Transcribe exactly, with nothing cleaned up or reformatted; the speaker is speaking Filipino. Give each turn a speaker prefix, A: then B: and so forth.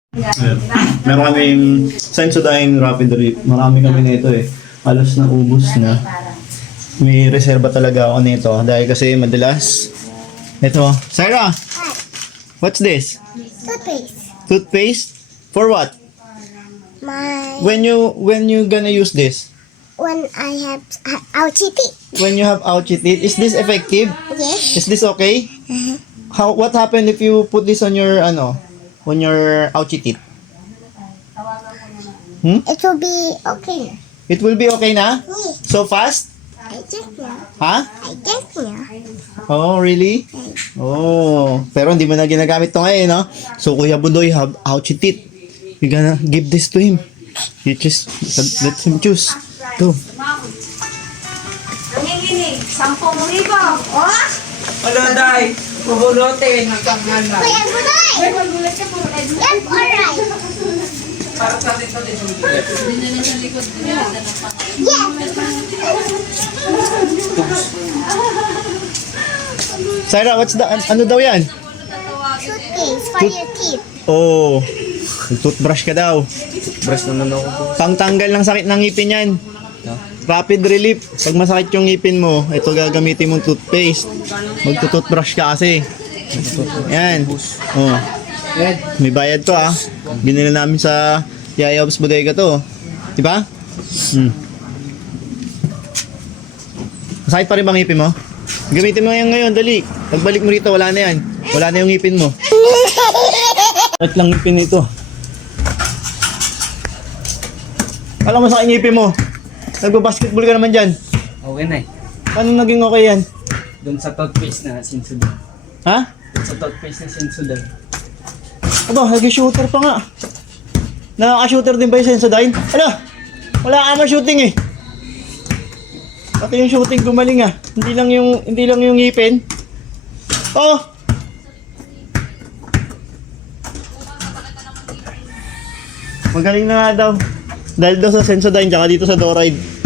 A: Ayan. Meron kaming Sensodyne Rapid Relief. Marami kami nito eh. Halos na ubos na. May reserba talaga ako nito dahil kasi madalas. Ito. Sarah! What's this?
B: Toothpaste.
A: Toothpaste? For what?
B: My
A: When you when you gonna use this?
B: when I have uh, ouchie teeth.
A: When you have ouchie teeth, is this effective?
B: Yes.
A: Is this okay? How what happened if you put this on your ano, on your ouchie teeth? Hmm?
B: It will be okay.
A: It will be okay na?
B: Yes.
A: So fast?
B: I think na.
A: Ha?
B: I think na.
A: Oh, really? Oh, pero hindi mo na ginagamit to ngayon, no? So, Kuya Budoy have ouchie teeth. You're gonna give this to him. You just, let him choose. Go.
C: Nanginginig, sampung libo. Oh!
D: Wala, day. Bubunutin ang pangalan.
B: Kuya Budoy!
C: Ay, magulat ka po.
B: Left or right?
D: Para sa atin ito din.
A: Sarah, what's the, an- ano daw yan?
B: Toothpaste for your teeth.
A: Oh, toothbrush ka daw.
D: Brush naman ako.
A: Pangtanggal ng sakit ng ngipin yan. Rapid relief. Pag masakit yung ngipin mo, ito gagamitin mong toothpaste. Magtutoothbrush ka kasi. Yan. Oh. May bayad to ah. Binili namin sa Yaya Obs Bodega to. Diba? Hmm. Masakit pa rin bang ngipin mo? Gamitin mo yan ngayon, dali. Pagbalik mo rito, wala na yan. Wala na yung ngipin mo. Sakit lang ngipin nito. Alam mo sa akin ngipin mo. Nagbabasketball ka naman dyan.
D: Okay na eh.
A: Paano naging okay yan?
D: Doon sa toothpaste na Sensodyne.
A: Ha?
D: Doon sa toothpaste na Sensodyne.
A: Aba, nag-shooter pa nga. Nakaka-shooter din ba yung Sensodyne? Ano? Wala ka shooting eh. Pati yung shooting gumaling ah. Hindi lang yung hindi lang yung ngipin. Oh. Magaling na nga daw. Dahil daw sa Sensodyne tsaka dito sa Doride.